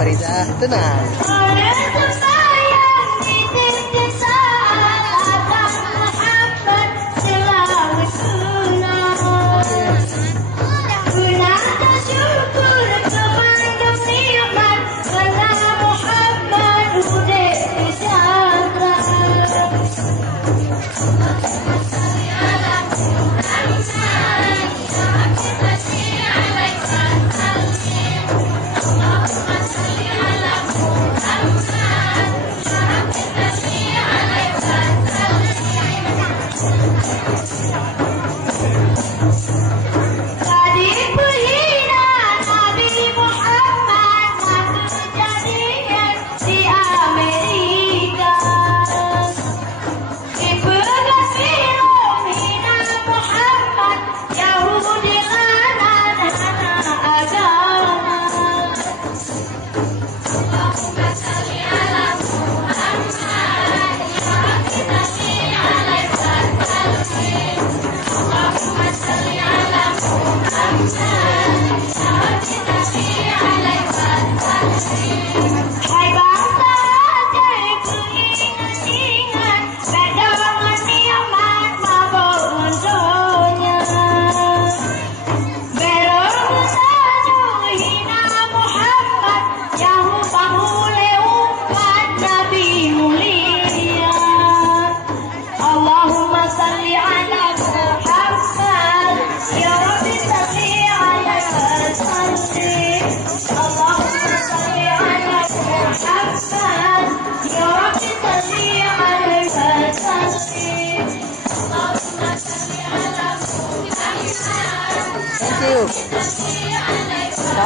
Faridah, tenang.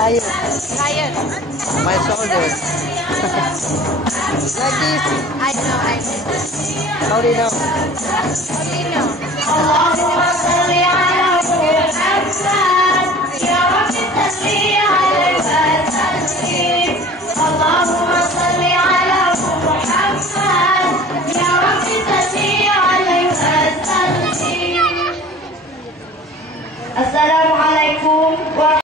Tired. My shoulders. Like this. I know. How do you know? Allahumma salli ala Muhammad ya Rabbi salli alaihi wa sallim. Allahumma salli ala Muhammad ya Rabbi salli alaihi wa sallim. Assalamualaikum.